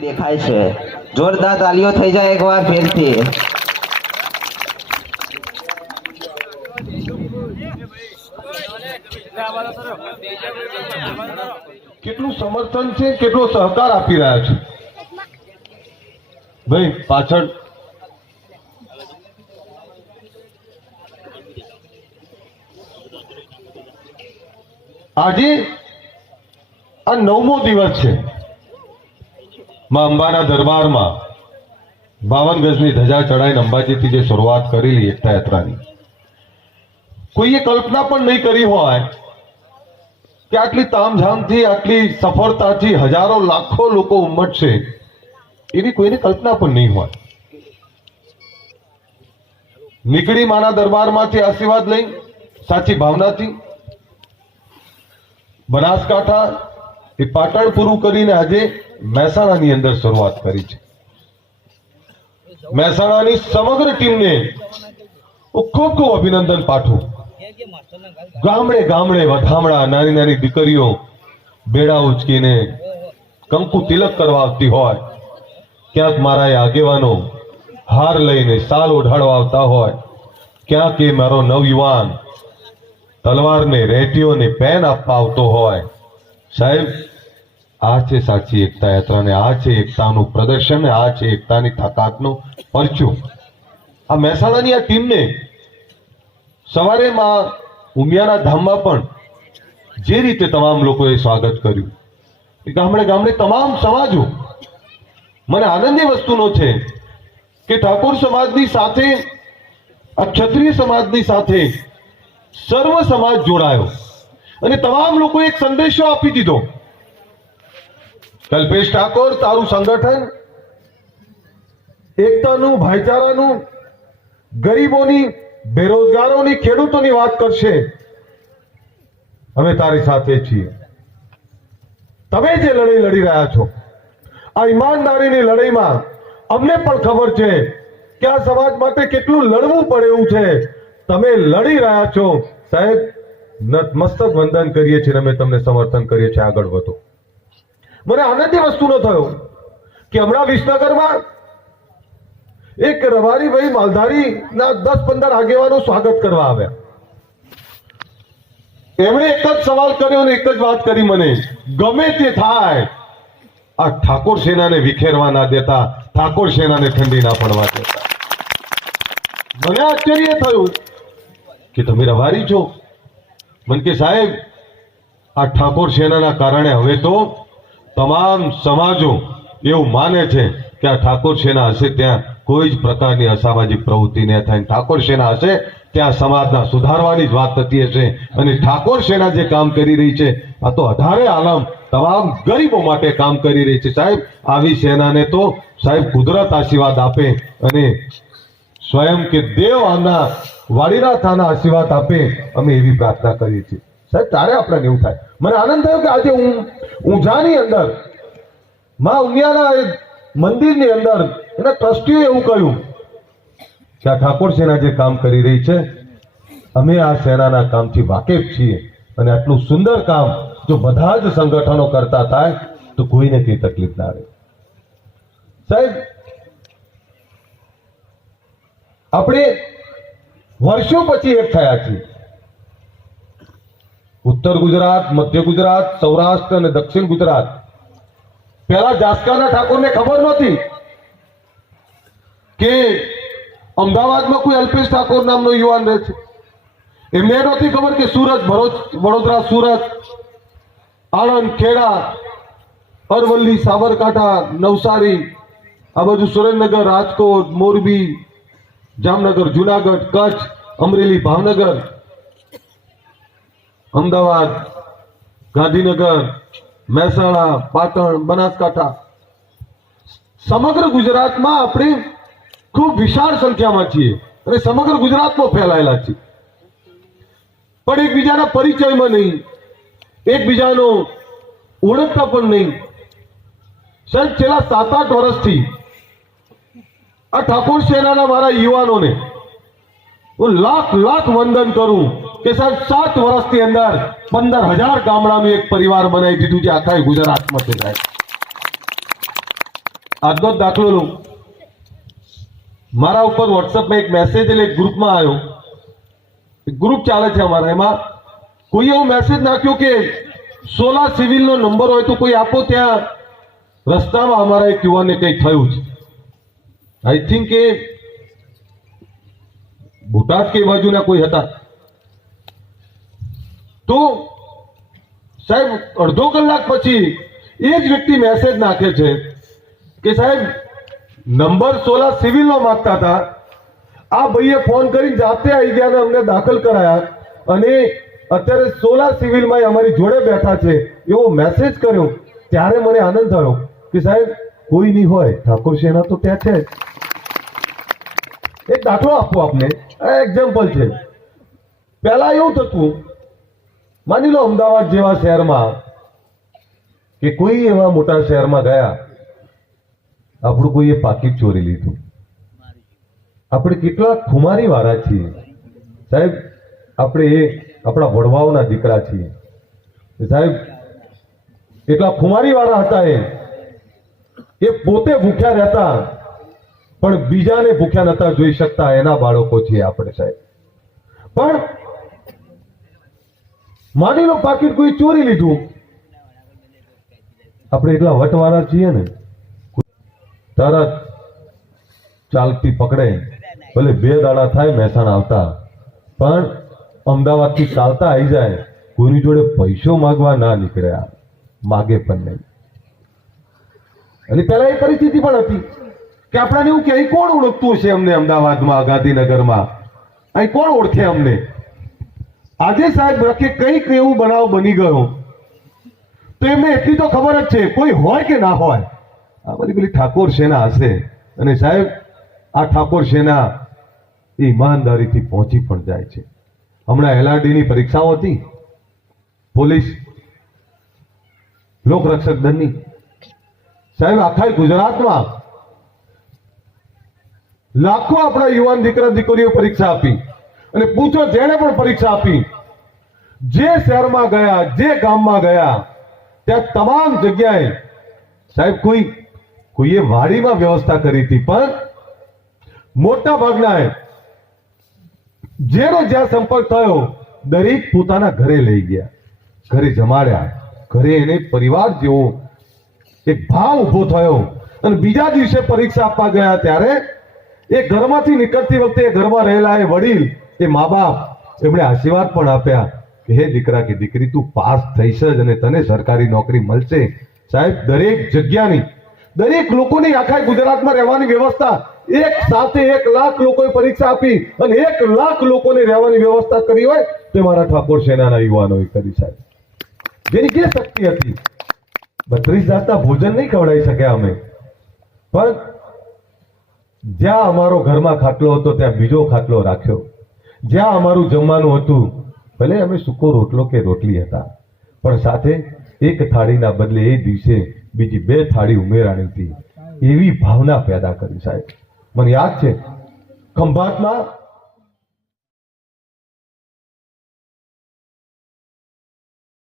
દેખાય છે જોરદાર તાલીઓ થઈ જાય એકવાર ફેરથી। કેટલું સમર્થન છે, કેટલો સહકાર આપી રહ્યા છે ભાઈ પાછળ। આજે આ 9મો દિવસ છે માં અંબાના દરબારમાં 52 ગજની ધજા ચડાઈને અંબાજીથી જે શરૂઆત કરેલી એકતા યાત્રાની, કોઈએ કલ્પના પણ નહીં કરી હોય કે આટલી તામઝામથી આટલી સફળતાથી હજારો લાખો લોકો ઉમટશે, એવી કોઈને કલ્પના પણ નહીં હોય। નીકળી માના દરબારમાંથી આશીર્વાદ લઈ સાચી ભાવનાથી બનાસકાંઠા એ પાટણ પૂરું કરીને આજે મહેસાણાની અંદર શરૂઆત કરી છે। મહેસાણાની સમગ્ર ટીમને હું ખૂબ ખૂબ અભિનંદન પાઠવું। ગામડે ગામડે વધામણા નાની નાની દીકરીઓ બેડા ઉચકીને કંકુ તિલક કરવા આવતી હોય, ક્યાંક મારા આગેવાનો હાર લઈને સાલ ઓઢાડવા આવતા હોય, ક્યાંક એ મારો નવયુવાન તલવારને રેટીઓને પેન આપવા આવતો હોય। સાહેબ, આ છે સાચી એકતા યાત્રા ને આ છે એકતાનું પ્રદર્શન, આ છે એકતાની તાકાતનો પરચો। આ મહેસાણાની આ ટીમને સવારે માં ઉમિયાના ધામમાં પણ જે રીતે તમામ લોકોએ સ્વાગત કર્યું, ગામડે ગામડે તમામ સમાજો, મને આનંદ એ વસ્તુનો છે કે ઠાકોર સમાજની સાથે આ ક્ષત્રિય સમાજની સાથે સર્વ સમાજ જોડાયો અને તમામ લોકો એક સંદેશો આપી દીધો, કલ્પેશ ઠાકોર તારું સંગઠન એકતાનું, ભાઈચારાનું, ગરીબોની, બેરોજગારોની, ખેડૂતોની વાત કરશે, અમે તારી સાથે છીએ। તમે જે લડાઈ લડી રહ્યા છો આ ઈમાનદારીની લડાઈમાં અમને પણ ખબર છે કે આ સમાજ માટે કેટલું લડવું પડે એવું છે। તમે લડી રહ્યા છો સાહેબ, નતમસ્તક વંદન કરીએ છીએ, અમે તમને સમર્થન કરીએ છીએ, આગળ વધો। મને આનંદ એ વસ્તુનો થયો કે હમણાં વિસનગરમાં એક રવારીભાઈ માલધારીના 10-15 આગેવાનો સ્વાગત કરવા આવ્યા। એમણે એક જ સવાલ કર્યો અને એક જ વાત કરી મને, ગમે તે થાય આ ઠાકોર સેનાને વિખેરવા ના દેતા, ઠાકોર સેનાને ઠંડી ના પડવા દેતા। મને આશ્ચર્ય થયું કે તમે રવારી છો? મને કે સાહેબ, આ ઠાકોર સેનાના કારણે હવે તો તમામ સમાજો એવું માને છે કે આ ઠાકોર સેના હશે ત્યાં કોઈ જ પ્રકારની અસામાજિક પ્રવૃત્તિ ન થાય, ઠાકોર સેના હશે ત્યાં સમાજના સુધારવાની જ વાત થતી હશે। અને ઠાકોર સેના જે કામ કરી રહી છે આ તો 18 આલમ તમામ ગરીબો માટે કામ કરી રહી છે। સાહેબ, આવી સેનાને તો સાહેબ કુદરત આશીર્વાદ આપે અને સ્વયં કે દેવ આના વાડીના થાના આશીર્વાદ આપે, અમે એવી પ્રાર્થના કરીએ છીએ। સાહેબ, તારે આપણને એવું થાય। મને આનંદ થયો કે આજે ઊંઝાની અંદર માં ઉમિયાના મંદિરની અંદર એના ટ્રસ્ટીએ એવું કહ્યું કે આ ઠાકોર સેના જે કામ કરી રહી છે અમે આ સેનાના કામથી વાકેફ છીએ અને આટલું સુંદર કામ જો બધા જ સંગઠનો કરતા થાય તો કોઈને કઈ તકલીફ ના રહે। સાહેબ, આપણે વર્ષો પછી એક થયા છીએ। ઉત્તર ગુજરાત, મધ્ય ગુજરાત, સૌરાષ્ટ્ર અને દક્ષિણ ગુજરાત, પહેલા જાસકાના ઠાકોરને ખબર નહોતી કે અમદાવાદમાં કોઈ અલ્પેશ ઠાકોર નામનો યુવાન રહે છે। એમને નહોતી ખબર કે સુરત, વડોદરા, સુરત, આણંદ, ખેડા, અરવલ્લી, સાબરકાંઠા, નવસારી, આ બાજુ સુરેન્દ્રનગર, રાજકોટ, મોરબી, જામનગર, જુનાગઢ, કચ્છ, અમરેલી, ભાવનગર, અમદાવાદ, ગાંધીનગર, મહેસાણા, પાટણ, બનાસકાંઠા, સમગ્ર ગુજરાતમાં આપણે ખૂબ વિશાળ સંખ્યામાં છીએ અને સમગ્ર ગુજરાતમાં ફેલાયેલા છીએ, પણ એકબીજાના પરિચયમાં નહીં, એકબીજાનો ઓળખતા પણ નહીં. સાહેબ, છેલ્લા 7-8 વર્ષથી આ ઠાકોર સેનાના મારા યુવાનોને હું લાખ વંદન કરું કે સાહેબ 7 વર્ષની અંદર 15,000 ગામડાનું એક પરિવાર બનાવી દીધું છે આખા ગુજરાતમાં છે સાહેબ. આજનો જ દાખલો લઉં. મારા ઉપર વોટ્સઅપમાં એક મેસેજ એટલે એક ગ્રુપમાં આવ્યો. ગ્રુપ ચાલે છે અમારા, એમાં કોઈ એવો મેસેજ નાખ્યો કે 16 સિવિલનો નંબર હોય તો કોઈ આપો, ત્યાં રસ્તામાં અમારા એક યુવાનને કંઈક થયું છે. આઈ થિંક કે બોટાદ કે બાજુના કોઈ હતા. તો સાહેબ અડધો કલાક પછી એ જ વ્યક્તિ મેસેજ નાખે છે કે સાહેબ નંબર 16 સિવિલનો માંગતા હતા, આ ભાઈએ ફોન કરીને જાતે આવી ગયા અને અમને દાખલ કરાયા અને અત્યારે 16 સિવિલમાં અમારી જોડે બેઠા છે એવો મેસેજ કર્યો. ત્યારે મને આનંદ થયો કે સાહેબ કોઈ નહીં હોય, ઠાકોર સેના તો ત્યાં છે જ. એક દાખલો આપો આપને, આ એક્ઝામ્પલ છે. પહેલા એવું થતું, માની લો અમદાવાદ જેવા શહેરમાં કે કોઈ એવા મોટા શહેરમાં ગયા, આપણું કોઈએ પાકીટ ચોરી લીધું. આપણે કેટલા ખુમારી વાળા છીએ સાહેબ, આપણે એ આપણા વડવાઓના દીકરા છીએ સાહેબ. એટલા ખુમારી વાળા હતા એ પોતે ભૂખ્યા રહેતા પણ બીજાને ભૂખ્યા નતા જોઈ શકતા, એના બાળકો છીએ આપણે સાહેબ. પણ માની લો પાકીટ કોઈ ચોરી લીધું, આપણે એટલા વટવાળા છીએ ને, તરત ચાલતી પકડે, ભલે 2 દાડા થાય મહેસાણા આવતા, પણ અમદાવાદથી ચાલતા આવી જાય, કોઈની જોડે પૈસો માંગવા ના નીકળ્યા, માગે પણ નહીં. અને પહેલા એ પરિસ્થિતિ પણ હતી કે આપણાને એવું કે અહીં કોણ ઓળખતું હશે અમને, અમદાવાદમાં, ગાંધીનગરમાં અહીં કોણ ઓળખે અમને. આજે સાહેબ રખે કંઈક એવું બનાવ બની ગયો તો એમને એટલી તો ખબર જ છે, કોઈ હોય કે ના હોય, આ બધી પેલી ઠાકોર સેના હશે. અને સાહેબ આ ઠાકોર સેના એ ઈમાનદારીથી પહોંચી પણ જાય છે. હમણાં LRDની પરીક્ષાઓ હતી, પોલીસ લોકરક્ષક દળની. સાહેબ આખા ગુજરાતમાં લાખો આપણા યુવાન દીકરા દીકરીઓ પરીક્ષા આપી. અને પૂછો જેણે પણ પરીક્ષા આપી, જે શહેરમાં ગયા, જે ગામમાં ગયા, ત્યાં તમામ જગ્યાએ સાહેબ કોઈએ વાડીમાં વ્યવસ્થા કરી હતી, પણ મોટા ભાગના જેનો જ્યાં સંપર્ક થયો દરેક પોતાના ઘરે લઈ ગયા, ઘરે જમાડ્યા, ઘરે એને પરિવાર જેવો એક ભાવ ઉભો થયો. અને બીજા દિવસે પરીક્ષા આપવા ગયા ત્યારે એ ઘરમાંથી નીકળતી વખતે એ ઘરમાં રહેલા એ વડીલ, એ મા બાપ, એમણે આશીર્વાદ પણ આપ્યા કે હે દીકરા કે દીકરી, તું પાસ થઈશ જ અને તને સરકારી નોકરી મળશે. સાહેબ દરેક જગ્યાની, દરેક લોકોની આખા ગુજરાતમાં રહેવાની વ્યવસ્થા, એક સાથે 1 લાખ લોકોએ પરીક્ષા આપી અને 1 લાખ લોકોને રહેવાની વ્યવસ્થા કરી હોય તે મારા ઠાકોર સેનાના યુવાનોએ કરી સાહેબ. જેની કે શક્તિ હતી, 32 જાતના ભોજન નહીં ખવડાવી શક્યા અમે, પણ જ્યાં અમારો ઘરમાં ખાટલો હતો ત્યાં બીજો ખાટલો રાખ્યો. જ્યાં અમારું જમવાનું હતું, ભલે અમે સૂકો રોટલો કે રોટલી હતા, પણ સાથે એક થાળીના બદલે એ દિવસે બીજી 2 થાળી ઉમેરાણી હતી. એવી ભાવના પેદા કરી સાહેબ. મને યાદ છે ખંભાતમાં